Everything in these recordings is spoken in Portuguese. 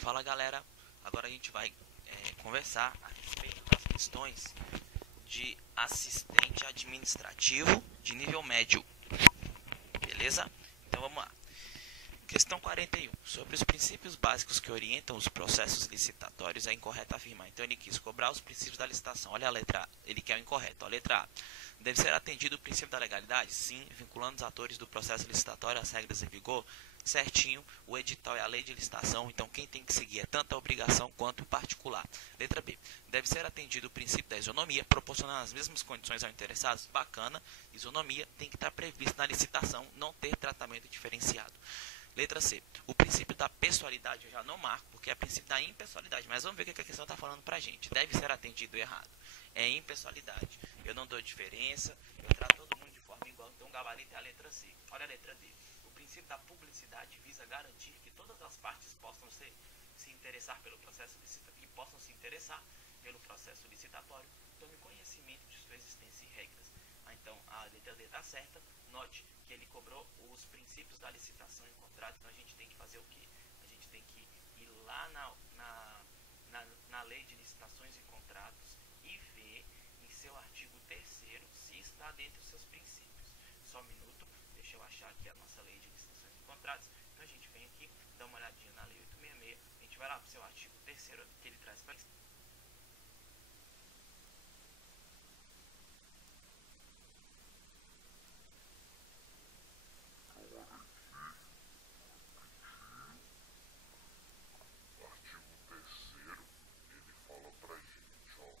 Fala galera, agora a gente vai conversar a respeito das questões de assistente administrativo de nível médio, beleza? Então vamos lá. Questão 41. Sobre os princípios básicos que orientam os processos licitatórios, é incorreto afirmar. Então ele quis cobrar os princípios da licitação. Olha a letra A, ele quer o incorreto. A letra A. Deve ser atendido o princípio da legalidade? Sim, vinculando os atores do processo licitatório às regras em vigor. Certinho, o edital é a lei de licitação, então quem tem que seguir é tanto a obrigação quanto o particular. Letra B. Deve ser atendido o princípio da isonomia, proporcionando as mesmas condições ao interessado. Bacana, isonomia tem que estar prevista na licitação, não ter tratamento diferenciado. Letra C. O princípio da pessoalidade eu já não marco, porque é princípio da impessoalidade. Mas vamos ver o que a questão está falando para a gente. Deve ser atendido errado. É impessoalidade. Eu não dou diferença, eu trato todo mundo de forma igual. Então o gabarito é a letra C. Olha a letra D. O princípio da publicidade visa garantir que todas as partes possam se interessar pelo processo licitatório, e possam se interessar pelo processo licitatório. Tome conhecimento de sua existência e regras. Então a letra D está certa. Note que ele cobrou os princípios da licitação em contrato, então a gente tem que fazer o quê? A gente tem que ir lá na lei de licitações e contratos e ver em seu artigo 3º se está dentro dos seus princípios. Só um minuto, deixa eu achar aqui a nossa lei de licitações e contratos. Então a gente vem aqui, dá uma olhadinha na lei 866, a gente vai lá para o seu artigo 3º que ele traz para Artigo 3º, ele fala pra gente, ó.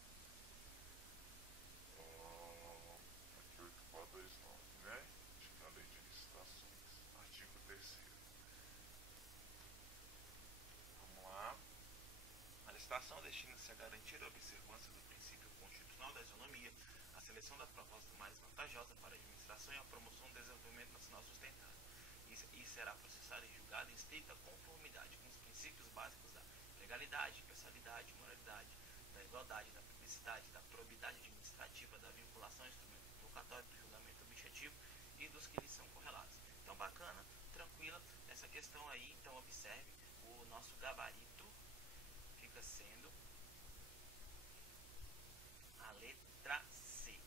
Aqui 8429, né? Na lei de licitações. Artigo 3º. Vamos lá. A licitação destina-se a garantir a observância do princípio constitucional da isonomia, a seleção da proposta mais vantajosa para a administração e a promoção do desenvolvimento nacional sustentável. E será processada e julgada em estrita conformidade com os princípios básicos da legalidade, impessoalidade, moralidade, da igualdade, da publicidade, da probidade administrativa, da vinculação ao instrumento invocatório, do julgamento objetivo e dos que lhes são correlatos. Então, bacana, tranquila essa questão aí. Então, observe o nosso gabarito fica sendo a letra C,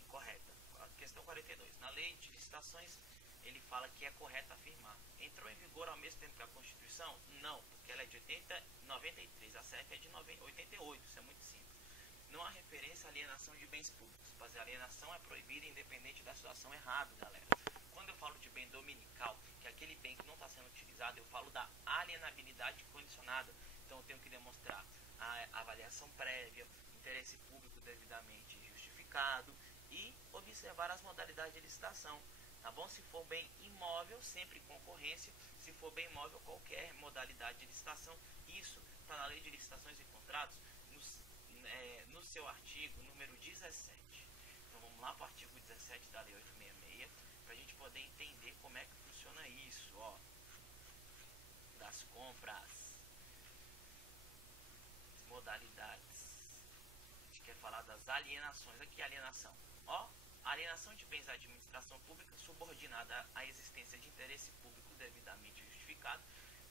incorreta. A questão 42. Na lei de licitações, ele fala que é correto afirmar. Entrou em vigor ao mesmo tempo que a Constituição? Não, porque ela é de 93, a CEF é de 88, isso é muito simples. Não há referência à alienação de bens públicos, mas a alienação é proibida independente da situação errada, galera. Quando eu falo de bem dominical, que é aquele bem que não está sendo utilizado, eu falo da alienabilidade condicionada. Então eu tenho que demonstrar a avaliação prévia, interesse público devidamente justificado e observar as modalidades de licitação. Tá bom? Se for bem imóvel, sempre concorrência. Se for bem imóvel, qualquer modalidade de licitação. Isso está na lei de licitações e contratos, no seu artigo número 17. Então vamos lá para o artigo 17 da lei 866, para a gente poder entender como é que funciona isso, ó, das compras, modalidades. A gente quer falar das alienações. Aqui alienação, ó, alienação de bens à administração pública subordinada à existência de interesse público devidamente justificado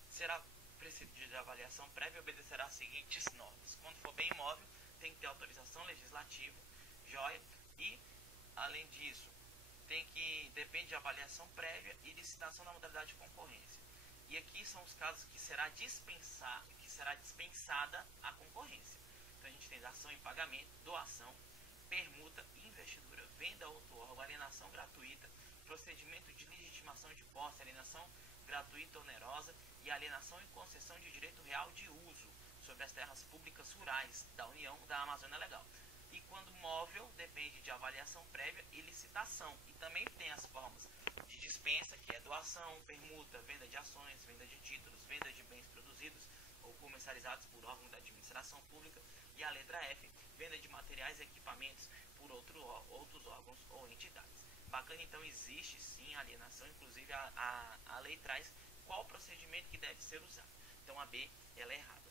será precedido de avaliação prévia e obedecerá às seguintes normas. Quando for bem imóvel, tem que ter autorização legislativa, joia, e além disso, depende de avaliação prévia e licitação na modalidade de concorrência. E aqui são os casos que será dispensada a concorrência. Então a gente tem ação em pagamento, doação, permuta, investidura, venda a outro órgão, alienação gratuita, procedimento de legitimação de posse, alienação gratuita onerosa e alienação e concessão de direito real de uso sobre as terras públicas rurais da União da Amazônia Legal. E quando móvel, depende de avaliação prévia e licitação. E também tem as formas de dispensa, que é doação, permuta, venda de ações, venda de títulos, venda de bens produzidos ou comercializados por órgão da administração pública. E a letra F, venda de materiais e equipamentos por outros órgãos ou entidades. Bacana, então existe sim alienação, inclusive a lei traz qual procedimento que deve ser usado. Então a B, ela é errada.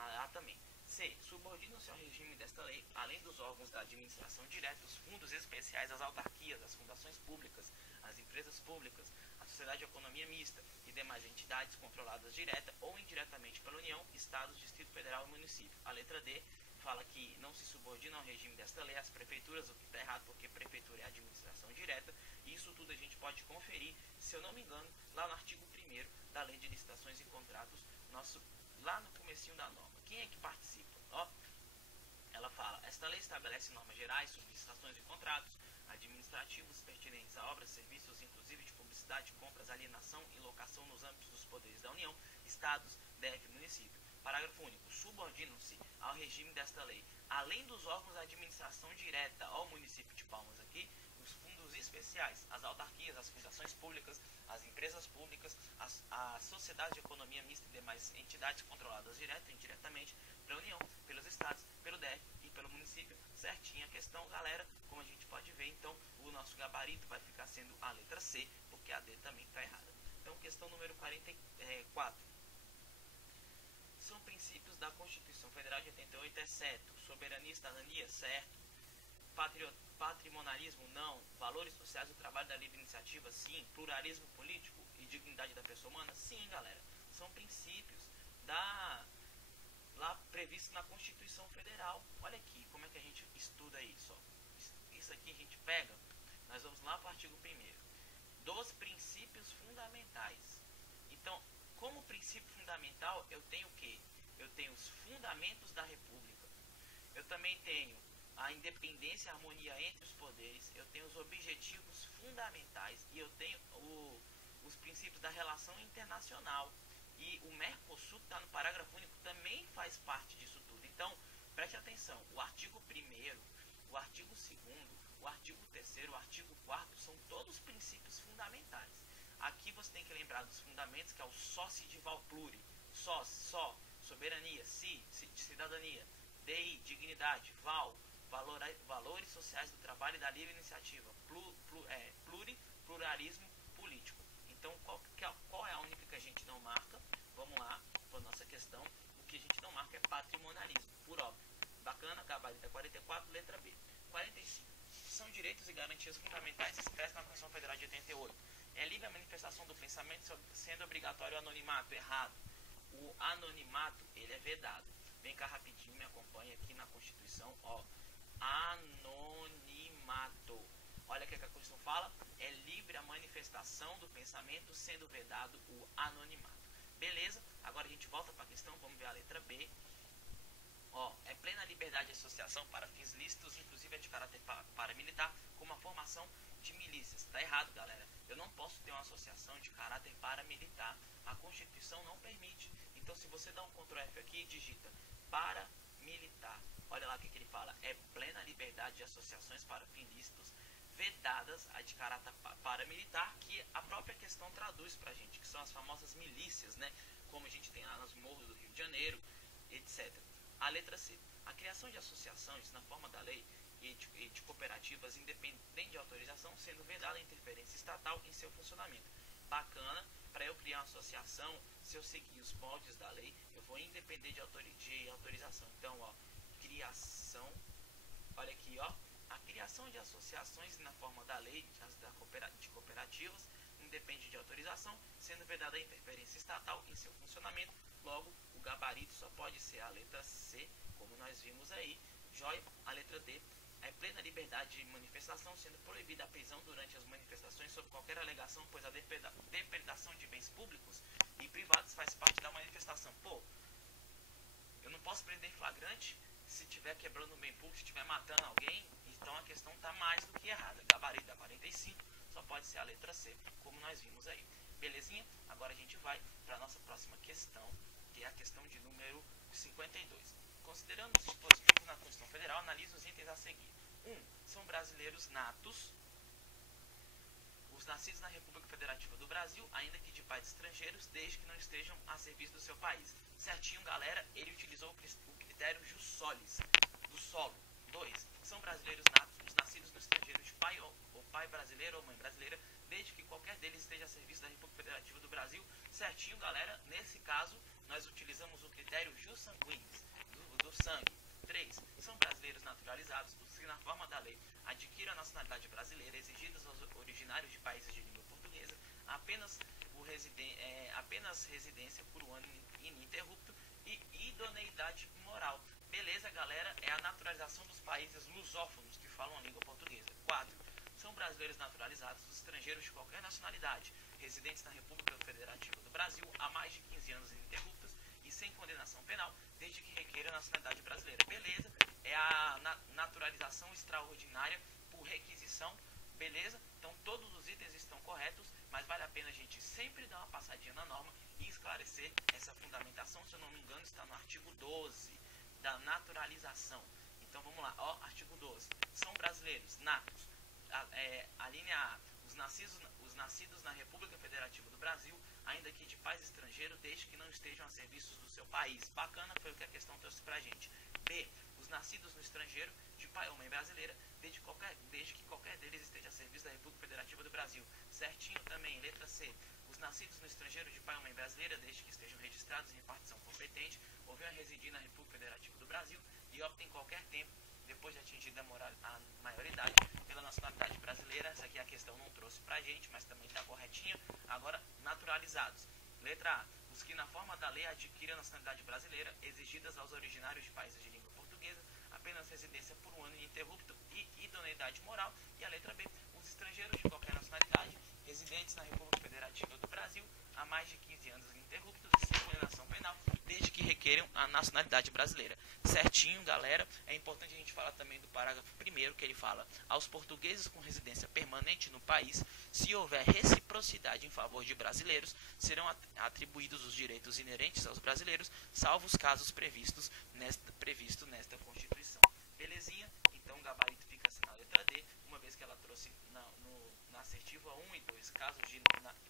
A também. C. Subordinam-se ao regime desta lei, além dos órgãos da administração direta, os fundos especiais, as autarquias, as fundações públicas, as empresas públicas, a sociedade de economia mista e demais entidades controladas direta ou indiretamente pela União, Estados, Distrito Federal e município. A letra D fala que não se subordina ao regime desta lei as prefeituras, o que está errado porque prefeitura é administração direta, e isso tudo a gente pode conferir, se eu não me engano, lá no artigo 1º da Lei de Licitações e Contratos, lá no comecinho da norma. Quem é que participa? Ó, ela fala, esta lei estabelece normas gerais sobre licitações e contratos administrativos pertinentes a obras, serviços, inclusive de publicidade, compras, alienação e locação nos âmbitos dos poderes da União, Estados, DF e município. Parágrafo único. Subordinam-se ao regime desta lei, além dos órgãos da administração direta ao município de Palmas aqui, os fundos especiais, as autarquias, as fundações públicas, as empresas públicas, a sociedade de economia mista e demais entidades controladas direta e indiretamente pela União, pelos estados, pelo DF e pelo município. Certinha a questão, galera. Como a gente pode ver, então, o nosso gabarito vai ficar sendo a letra C, porque a D também está errada. Então, questão número 44. São princípios da Constituição Federal de 88, é certo. Soberania e cidadania, certo. Patrimonialismo, não. Valores sociais do trabalho da livre iniciativa, sim. Pluralismo político e dignidade da pessoa humana, sim, galera. São princípios lá previstos na Constituição Federal. Olha aqui como é que a gente estuda isso. Ó. Isso aqui a gente pega, nós vamos lá para o artigo 1º. Dos princípios fundamentais. Então, como princípio fundamental, eu tenho o quê? Eu tenho os fundamentos da República. Eu também tenho a independência e a harmonia entre os poderes. Eu tenho os objetivos fundamentais. E eu tenho os princípios da relação internacional. E o Mercosul, que está no parágrafo único, também faz parte disso tudo. Então, preste atenção. O artigo 1º, o artigo 2º, o artigo 3º, o artigo 4º são todos princípios fundamentais. Aqui você tem que lembrar dos fundamentos, que é o sócio-dival pluri, só, soberania, cidadania, DI, dignidade, valores sociais do trabalho e da livre iniciativa, pluralismo político. Então, qual é a única que a gente não marca? Vamos lá, para a nossa questão, o que a gente não marca é patrimonialismo, por óbvio. Bacana, gabarito é 44, letra B. 45. São direitos e garantias fundamentais expressos na Constituição Federal de 88. É livre a manifestação do pensamento, sendo obrigatório o anonimato. Errado. O anonimato, ele é vedado. Vem cá rapidinho, me acompanha aqui na Constituição. Ó, anonimato. Olha o que a Constituição fala. É livre a manifestação do pensamento, sendo vedado o anonimato. Beleza? Agora a gente volta para a questão. Vamos ver a letra B. Ó, é plena liberdade de associação para fins lícitos, inclusive é de caráter paramilitar, como a formação de milícias. Tá errado, galera. Eu não posso ter uma associação de caráter paramilitar. A Constituição não permite. Então, se você dá um Ctrl F aqui e digita paramilitar, olha lá o que ele fala. É plena liberdade de associações para fins lícitos, vedadas a de caráter paramilitar, que a própria questão traduz pra gente, que são as famosas milícias, né? Como a gente tem lá nos morros do Rio de Janeiro, etc. A letra C. A criação de associações na forma da lei e de cooperativas independente de autorização, sendo vedada a interferência estatal em seu funcionamento. Bacana, para eu criar uma associação, se eu seguir os moldes da lei, eu vou independer de autorização. Então, ó, criação, olha aqui, ó, a criação de associações na forma da lei de cooperativas independe de autorização, sendo vedada a interferência estatal em seu funcionamento. Logo, o gabarito só pode ser a letra C, como nós vimos aí. Joia, a letra D. É plena liberdade de manifestação, sendo proibida a prisão durante as manifestações sob qualquer alegação, pois a depredação de bens públicos e privados faz parte da manifestação. Pô, eu não posso prender em flagrante se estiver quebrando um bem público, se estiver matando alguém. Então a questão está mais do que errada. Gabarito da 45 só pode ser a letra C, como nós vimos aí. Belezinha? Agora a gente vai para a nossa próxima questão, que é a questão de número 52. Considerando os dispositivos na Constituição Federal, analise os itens a seguir. 1. São brasileiros natos, os nascidos na República Federativa do Brasil, ainda que de pais estrangeiros, desde que não estejam a serviço do seu país. Certinho, galera, ele utilizou o critério jus solis, do solo. 2. São brasileiros natos, os nascidos no estrangeiro de pai brasileiro ou mãe brasileira, desde que qualquer deles esteja a serviço da República Federativa do Brasil. Certinho, galera, nesse caso, nós utilizamos o critério critérios jus sanguinis, do sangue. 3. São brasileiros naturalizados, os que na forma da lei adquirem a nacionalidade brasileira, exigidas aos originários de países de língua portuguesa, apenas residência por um ano ininterrupto e idoneidade moral. Beleza, galera? É a naturalização dos países lusófonos que falam a língua portuguesa. 4. São brasileiros naturalizados, os estrangeiros de qualquer nacionalidade, residentes na República Federativa do Brasil há mais de 15 anos ininterruptos e sem condenação penal, desde que requeiram a nacionalidade brasileira. Beleza? É a naturalização extraordinária por requisição. Beleza? Então todos os itens estão corretos, mas vale a pena a gente sempre dar uma passadinha na norma e esclarecer essa fundamentação. Se eu não me engano, está no artigo 12 da naturalização. Então vamos lá, ó, artigo 12. São brasileiros natos. A linha A, os nascidos na República Federativa do Brasil, ainda que de pais estrangeiros, desde que não estejam a serviços do seu país. Bacana, foi o que a questão trouxe pra gente. B, os nascidos no estrangeiro, de pai ou mãe brasileira, desde que qualquer deles esteja a serviço da República Federativa do Brasil. Certinho também, letra C. Os nascidos no estrangeiro, de pai ou mãe brasileira, desde que estejam registrados em repartição competente, ou venham a residir na República Federativa do Brasil e optem em qualquer tempo, depois de atingida a maioridade, pela nacionalidade brasileira. Essa aqui a questão não trouxe pra gente, mas também está corretinha. Agora, naturalizados. Letra A. Os que na forma da lei adquirem a nacionalidade brasileira, exigidas aos originários de países de língua portuguesa, apenas residência por um ano ininterrupto e idoneidade moral. E a letra B. Os estrangeiros de qualquer nacionalidade, residentes na República Federativa do Brasil há mais de 15 anos ininterruptos e sem condenação penal, desde que requeiram a nacionalidade brasileira. Certinho, galera. É importante a gente falar também do parágrafo 1º, que ele fala: aos portugueses com residência permanente no país, se houver reciprocidade em favor de brasileiros, serão atribuídos os direitos inerentes aos brasileiros, salvo os casos previstos nesta Constituição. Belezinha? Então o gabarito fica assim na letra D, uma vez que ela trouxe na assertiva 1 e 2 casos de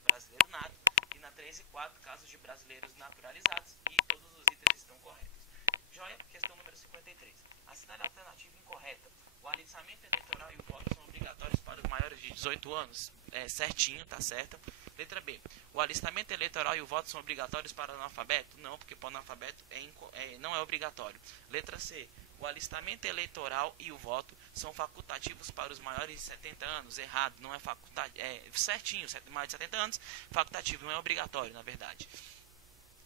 brasileiro nato, e na 3 e 4 casos de brasileiros naturalizados, e todos os itens estão corretos. Joia, questão número 53. Assinale a alternativa incorreta. O alistamento eleitoral e o voto são obrigatórios para os maiores de 18 anos. Certinho, tá certo. Letra B. O alistamento eleitoral e o voto são obrigatórios para o analfabeto? Não, porque para o analfabeto não é obrigatório. Letra C. O alistamento eleitoral e o voto são facultativos para os maiores de 70 anos. Errado, não é facultativo. Certinho, mais de 70 anos, facultativo, não é obrigatório, na verdade.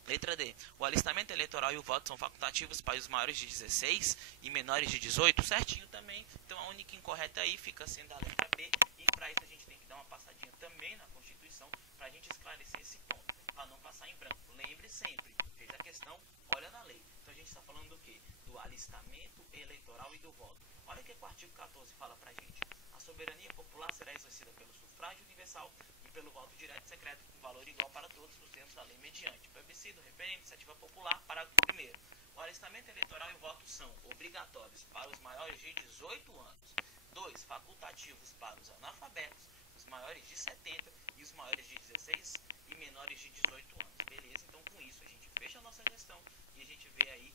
Letra D. O alistamento eleitoral e o voto são facultativos para os maiores de 16 e menores de 18. Certinho também. Então a única incorreta aí fica sendo a letra B. E para isso a gente tem que dar uma passadinha também na Constituição para a gente esclarecer esse ponto, para não passar em branco. Lembre sempre, fez a questão, olha na lei. Então a gente está falando do quê? Do alistamento eleitoral e do voto. Olha o que o artigo 14 fala para a gente. A soberania popular será exercida pelo sufrágio universal e pelo voto direto e secreto com valor igual para todos nos termos da lei mediante plebiscito, referendo, iniciativa popular. Parágrafo 1º. O alistamento eleitoral e o voto são obrigatórios para os maiores de 18 anos. 2. Facultativos para os analfabetos, os maiores de 70 e os maiores de 16 e menores de 18 anos. Beleza? Então com isso a gente fecha a nossa gestão e a gente vê aí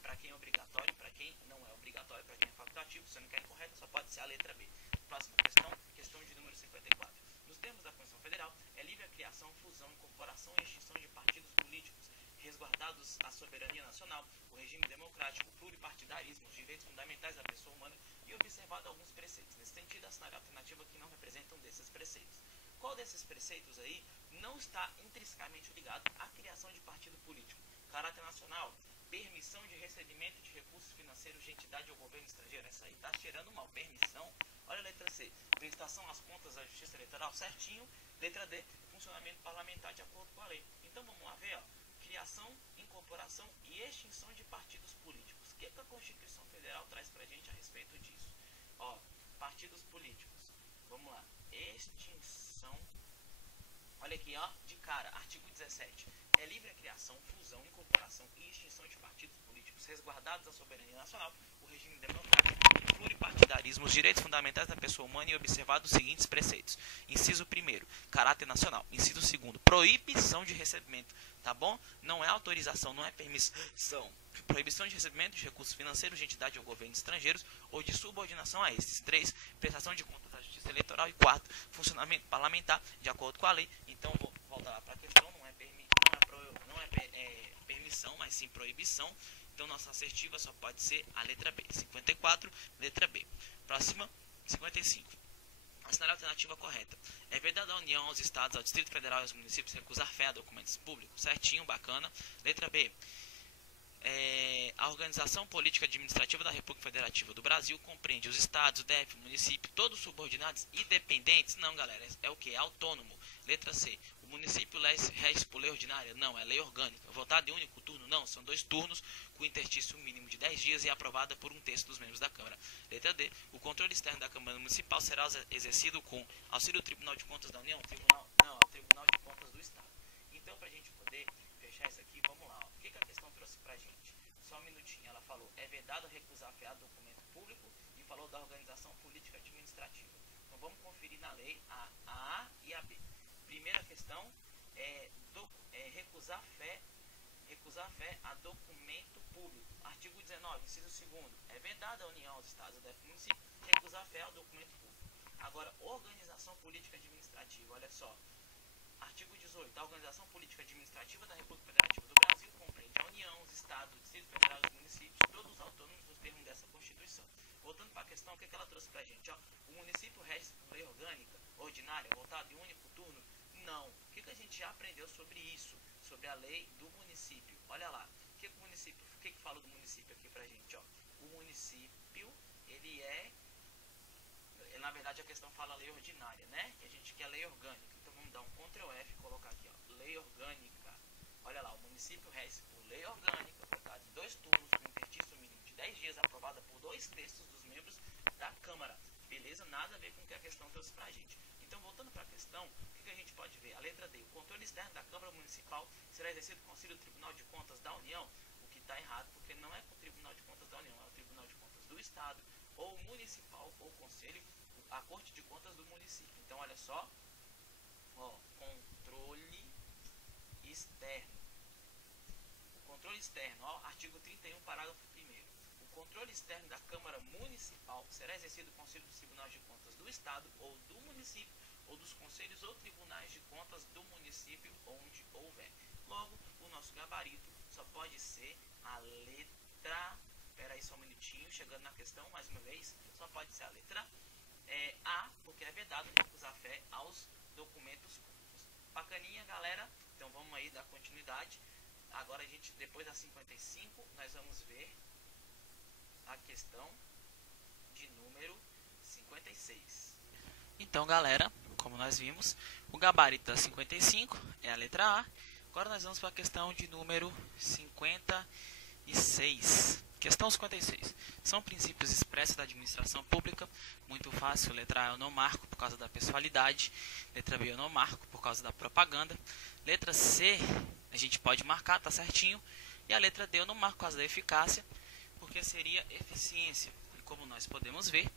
para quem é obrigatório, para quem não é obrigatório, para quem é facultativo. Se não quer incorreto, só pode ser a letra B. Próxima questão, questão de número 54. Nos termos da Constituição Federal, é livre a criação, fusão, incorporação e extinção de partidos políticos, resguardados a soberania nacional, o regime democrático, o pluripartidarismo, os direitos fundamentais da pessoa humana e observado alguns preceitos. Nesse sentido, assinale a alternativa que não representam desses preceitos. Qual desses preceitos aí não está intrinsecamente ligado à criação de partido político? Caráter nacional, permissão de recebimento de recursos financeiros de entidade ou governo estrangeiro. Essa aí está cheirando mal. Permissão. Olha a letra C. Prestação às contas da Justiça Eleitoral. Certinho. Letra D. Funcionamento parlamentar de acordo com a lei. Então vamos lá ver, ó. Criação, incorporação e extinção de partidos políticos. O que a Constituição Federal traz pra gente a respeito disso? Ó, partidos políticos. Vamos lá. Extinção. Olha aqui, ó, de cara, artigo 17. É livre a criação, fusão, incorporação e extinção de partidos políticos, resguardados a soberania nacional, o regime democrático, o pluripartidarismo, os direitos fundamentais da pessoa humana e observados os seguintes preceitos. Inciso 1º, caráter nacional. Inciso 2º, proibição de recebimento, tá bom? Não é autorização, não é permissão. Proibição de recebimento de recursos financeiros de entidade ou governo estrangeiros ou de subordinação a esses. 3. Prestação de contas da Justiça Eleitoral. E 4. Funcionamento parlamentar de acordo com a lei. Então, vou voltar lá para a questão. Não é permissão, mas sem proibição. Então nossa assertiva só pode ser a letra B. 54, letra B. Próxima, 55. Assinale a alternativa correta. É vedado à União, aos Estados, ao Distrito Federal e aos municípios recusar fé a documentos públicos? Certinho, bacana. Letra B. A organização política administrativa da República Federativa do Brasil compreende os estados, o DF, o município, todos subordinados e dependentes? Não, galera, é o que? É autônomo. Letra C. O município rege por lei ordinária? Não, é lei orgânica. Votada em único turno? Não, são 2 turnos com interstício mínimo de 10 dias e aprovada por 1/3 dos membros da Câmara. Letra D. O controle externo da Câmara Municipal será exercido com auxílio do Tribunal de Contas da União? Não, é o Tribunal de Contas do Estado. Então, para a gente poder fechar isso aqui, vamos lá. Ó. O que a questão trouxe pra gente? Só um minutinho. Ela falou, é vedado recusar fé a documento público e falou da organização política administrativa. Então, vamos conferir na lei a A e a B. Primeira questão é recusar fé a documento público. Artigo 19, inciso 2º. É vedado à União, aos Estados e ao município recusar fé ao documento público. Agora, organização política administrativa. Olha só. Artigo 18. A organização política administrativa da República Federativa do Brasil compreende a União, os Estados, o Distrito Federal e os municípios, todos os autônomos nos termos dessa Constituição. Voltando para a questão, o que ela trouxe para a gente? Ó, o município rege por lei orgânica, ordinária, votada em único turno? Não. O que a gente já aprendeu sobre isso? Sobre a lei do município. Olha lá. O que fala do município aqui pra gente? Ó? O município, na verdade a questão fala lei ordinária, né? E a gente quer lei orgânica. Então vamos dar um Ctrl F e colocar aqui, ó, lei orgânica. Olha lá, o município rege por lei orgânica, votada em 2 turnos com interstício mínimo de 10 dias, aprovada por 2/3 dos membros da Câmara. Beleza? Nada a ver com o que a questão trouxe pra gente. Então, voltando para a questão, o que a gente pode ver? A letra D. O controle externo da Câmara Municipal será exercido com auxílio do Tribunal de Contas da União, o que está errado, porque não é com o Tribunal de Contas da União, é o Tribunal de Contas do Estado, ou municipal, ou conselho, a Corte de Contas do município. Então, olha só, ó, controle externo. O controle externo, ó, artigo 31, parágrafo 1º. O controle externo da Câmara Municipal será exercido com auxílio dos Tribunais de Contas do Estado ou do município, ou dos conselhos ou tribunais de contas do município onde houver. Logo, o nosso gabarito só pode ser a letra... Espera aí só um minutinho, chegando na questão, mais uma vez, só pode ser a letra A, porque é vedado recusar fé aos documentos públicos. Bacaninha, galera? Então vamos aí dar continuidade. Agora a gente, depois da 55, nós vamos ver a questão de número 56. Então, galera, como nós vimos, o gabarito da 55 é a letra A. Agora nós vamos para a questão de número 56. Questão 56. São princípios expressos da administração pública. Muito fácil. Letra A eu não marco por causa da pessoalidade. Letra B eu não marco por causa da propaganda. Letra C a gente pode marcar, tá certinho. E a letra D eu não marco por causa da eficácia, porque seria eficiência. E como nós podemos ver,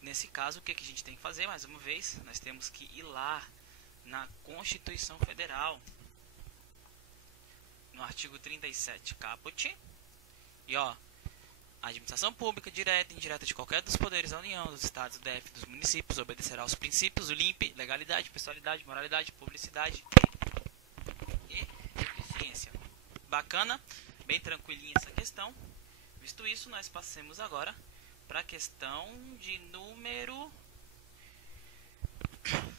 nesse caso, o que a gente tem que fazer? Mais uma vez, nós temos que ir lá na Constituição Federal, no artigo 37, caput, e ó, a administração pública, direta e indireta de qualquer dos poderes da União, dos Estados, do DF, dos municípios, obedecerá aos princípios do LIMP, legalidade, pessoalidade, moralidade, publicidade e eficiência. Bacana? Bem tranquilinha essa questão. Visto isso, nós passemos agora para a questão de número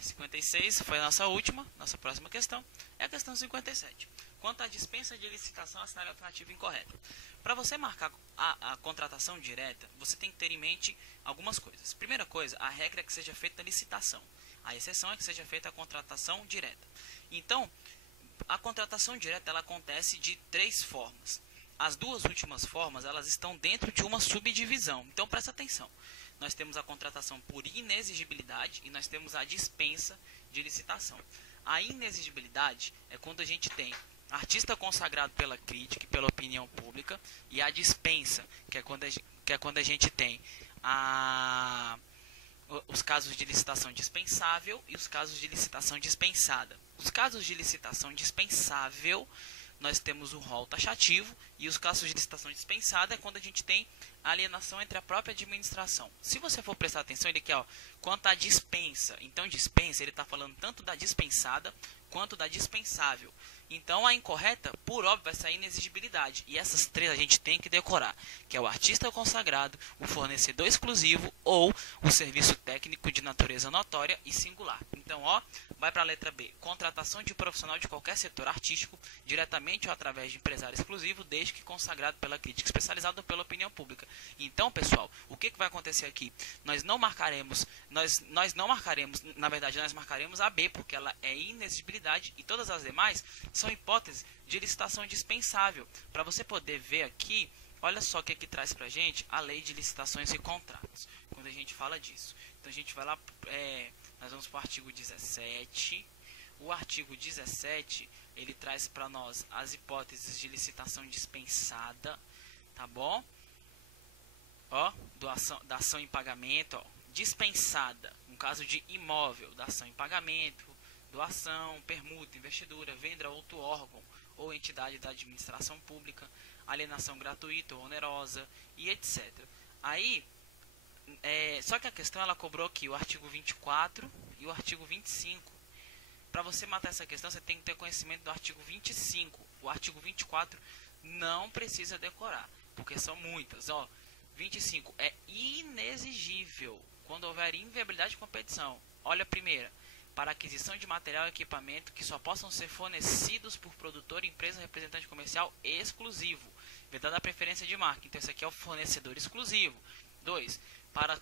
56, foi a nossa última. Nossa próxima questão é a questão 57. Quanto à dispensa de licitação, assinale a alternativa incorreta. Para você marcar a contratação direta, você tem que ter em mente algumas coisas. Primeira coisa, a regra é que seja feita a licitação. A exceção é que seja feita a contratação direta. Então, a contratação direta ela acontece de 3 formas. As 2 últimas formas, elas estão dentro de uma subdivisão. Então, presta atenção. Nós temos a contratação por inexigibilidade e nós temos a dispensa de licitação. A inexigibilidade é quando a gente tem artista consagrado pela crítica e pela opinião pública, e a dispensa, que é quando a gente tem os casos de licitação dispensável e os casos de licitação dispensada. Os casos de licitação dispensável, nós temos o rol taxativo, e os casos de licitação dispensada é quando a gente tem a alienação entre a própria administração. Se você for prestar atenção, ele quer, ó, quanto à dispensa. Então, dispensa, ele está falando tanto da dispensada quanto da dispensável. Então, a incorreta, por óbvio, vai sair inexigibilidade. E essas três a gente tem que decorar, que é o artista consagrado, o fornecedor exclusivo ou o serviço técnico de natureza notória e singular. Então, ó, vai para a letra B. Contratação de profissional de qualquer setor artístico, diretamente ou através de empresário exclusivo, desde que consagrado pela crítica especializada ou pela opinião pública. Então, pessoal, o que vai acontecer aqui? Nós marcaremos, na verdade, nós marcaremos a B, porque ela é inexigibilidade, e todas as demais são hipóteses de licitação dispensável. Para você poder ver aqui, olha só o que traz para a gente a lei de licitações e contratos, quando a gente fala disso. Então a gente vai lá, nós vamos para o artigo 17. O artigo 17, ele traz para nós as hipóteses de licitação dispensada, tá bom? Ó, da ação em pagamento, ó, dispensada, no caso de imóvel, da ação em pagamento, doação, permuta, investidura, venda a outro órgão ou entidade da administração pública, alienação gratuita ou onerosa e etc. Aí, só que a questão ela cobrou aqui o artigo 24 e o artigo 25. Para você matar essa questão, você tem que ter conhecimento do artigo 25. O artigo 24 não precisa decorar, porque são muitas. Ó, 25 é inexigível quando houver inviabilidade de competição. Olha a primeira. Para aquisição de material e equipamento que só possam ser fornecidos por produtor, empresa, representante comercial exclusivo, vedada a preferência de marca. Então, esse aqui é o fornecedor exclusivo. 2. Para a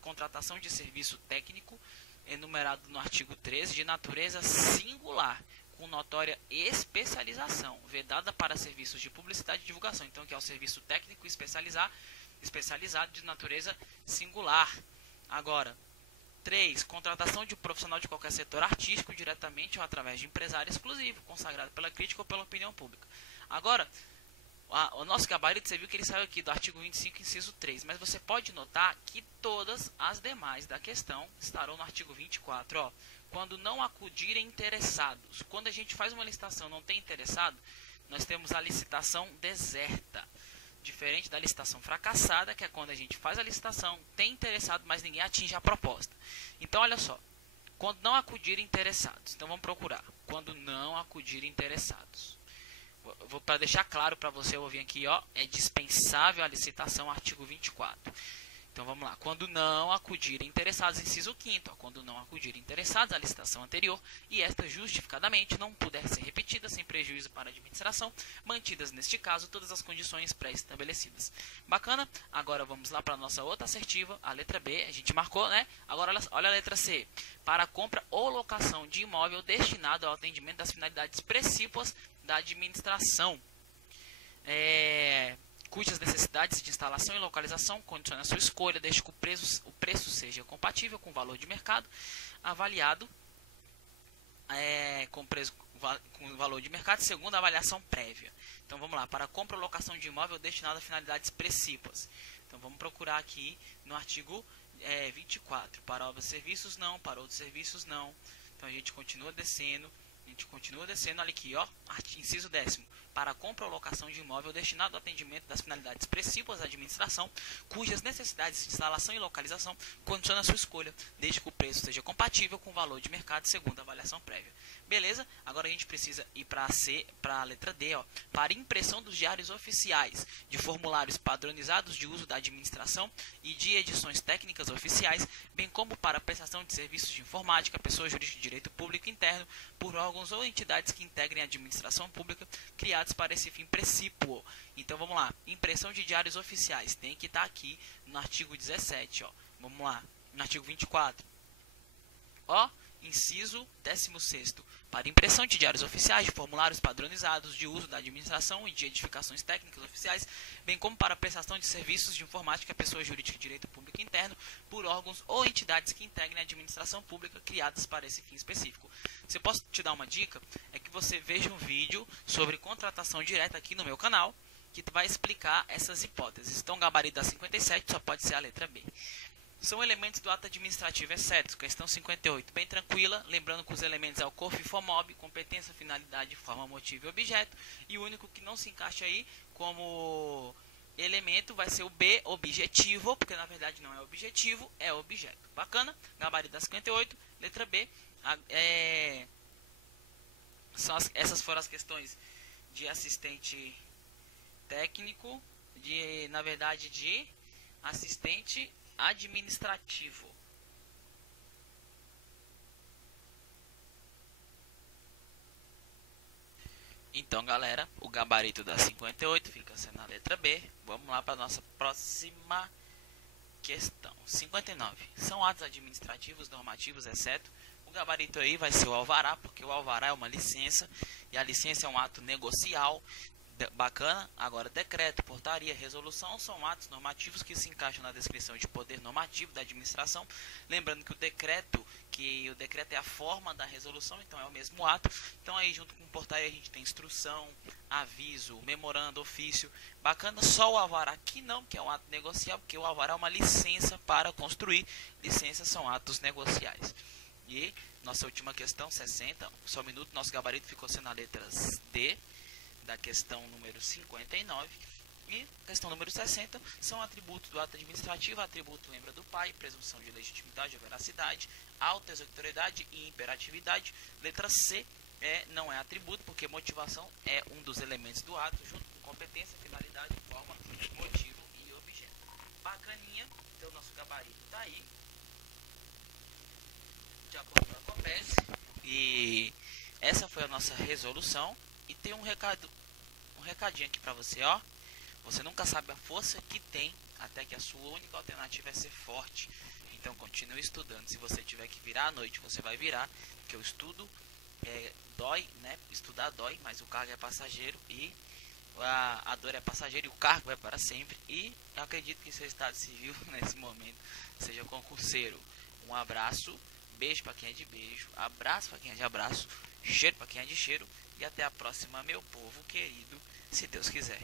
contratação de serviço técnico, enumerado no artigo 13, de natureza singular, com notória especialização, vedada para serviços de publicidade e divulgação. Então, que é o serviço técnico especializado de natureza singular. Agora, 3. Contratação de um profissional de qualquer setor artístico, diretamente ou através de empresário exclusivo, consagrado pela crítica ou pela opinião pública. Agora, o nosso gabarito, você viu que ele saiu aqui do artigo 25, inciso 3. Mas você pode notar que todas as demais da questão estarão no artigo 24. Ó, quando não acudirem interessados. Quando a gente faz uma licitação e não tem interessado, nós temos a licitação deserta. Diferente da licitação fracassada, que é quando a gente faz a licitação, tem interessado, mas ninguém atinge a proposta. Então, olha só. Quando não acudirem interessados. Então, vamos procurar. Quando não acudirem interessados. Para deixar claro para você, eu vou vir aqui, ó. É dispensável a licitação, artigo 24. Então, vamos lá. Quando não acudirem interessados, inciso 5º. Ó, quando não acudirem interessados à licitação anterior e esta justificadamente não puder ser repetida sem prejuízo para a administração, mantidas neste caso todas as condições pré-estabelecidas. Bacana? Agora vamos lá para a nossa outra assertiva, a letra B. A gente marcou, né? Agora olha a letra C. Para a compra ou locação de imóvel destinado ao atendimento das finalidades precípuas da administração. Cujas necessidades de instalação e localização condicionam a sua escolha, desde que o preço seja compatível com o valor de mercado, avaliado com o valor de mercado segundo a avaliação prévia. Então vamos lá, para compra ou locação de imóvel destinado a finalidades precípuas. Então vamos procurar aqui no artigo 24. Para obras e serviços não, para outros serviços não. Então a gente continua descendo. Olha aqui, ó, inciso 10º, para compra ou locação de imóvel destinado ao atendimento das finalidades precípuas da administração, cujas necessidades de instalação e localização condicionam a sua escolha, desde que o preço seja compatível com o valor de mercado segundo a avaliação prévia. Beleza? Agora a gente precisa ir para a letra D, ó, para impressão dos diários oficiais, de formulários padronizados de uso da administração e de edições técnicas oficiais, bem como para prestação de serviços de informática, pessoa jurídica de direito público interno, por órgãos ou entidades que integrem a administração pública, criados para esse fim precípuo. Então vamos lá, impressão de diários oficiais, tem que estar aqui no artigo 17, ó. Vamos lá, no artigo 24. Ó, inciso 16º, para impressão de diários oficiais, de formulários padronizados de uso da administração e de edificações técnicas oficiais, bem como para prestação de serviços de informática, pessoa jurídica de direito público interno, por órgãos ou entidades que integrem a administração pública criadas para esse fim específico. Se eu posso te dar uma dica, é que você veja um vídeo sobre contratação direta aqui no meu canal, que vai explicar essas hipóteses. Então, o gabarito da 57 só pode ser a letra B. São elementos do ato administrativo exceto, questão 58, bem tranquila, lembrando que os elementos é o COF e FOMOB, competência, finalidade, forma, motivo e objeto, e o único que não se encaixa aí como elemento vai ser o B, objetivo, porque na verdade não é objetivo, é objeto. Bacana? Gabarito da 58, letra B. Essas foram as questões de assistente técnico, na verdade de assistente administrativo. Então, galera, o gabarito da 58 fica sendo a letra B. Vamos lá para a nossa próxima questão. 59. São atos administrativos normativos, exceto. O gabarito aí vai ser o alvará, porque o alvará é uma licença, e a licença é um ato negocial. Bacana? Agora, decreto, portaria, resolução são atos normativos que se encaixam na descrição de poder normativo da administração. Lembrando que o decreto é a forma da resolução, então é o mesmo ato. Então aí junto com portaria a gente tem instrução, aviso, memorando, ofício. Bacana, só o alvará aqui não, que é um ato negocial, porque o alvará é uma licença para construir. Licenças são atos negociais. E nossa última questão, 60, só um minuto, nosso gabarito ficou sendo a letra D da questão número 59. E questão número 60 são atributos do ato administrativo. Atributo lembra do pai, presunção de legitimidade ou veracidade, alta executoriedade e imperatividade. Letra C não é atributo, porque motivação é um dos elementos do ato, junto com competência, finalidade, forma, motivo e objeto. Bacaninha, então nosso gabarito está aí, de acordo com a COPES. E essa foi a nossa resolução. E tem um recadinho aqui para você, ó. Você nunca sabe a força que tem até que a sua única alternativa é ser forte. Então continue estudando. Se você tiver que virar à noite, você vai virar, porque o estudo dói, né? Estudar dói, mas o cargo é passageiro e a dor é passageira e o cargo é para sempre. E eu acredito que seu estado civil nesse momento seja concurseiro. Um abraço, beijo para quem é de beijo, abraço para quem é de abraço, cheiro para quem é de cheiro. E até a próxima, meu povo querido, se Deus quiser.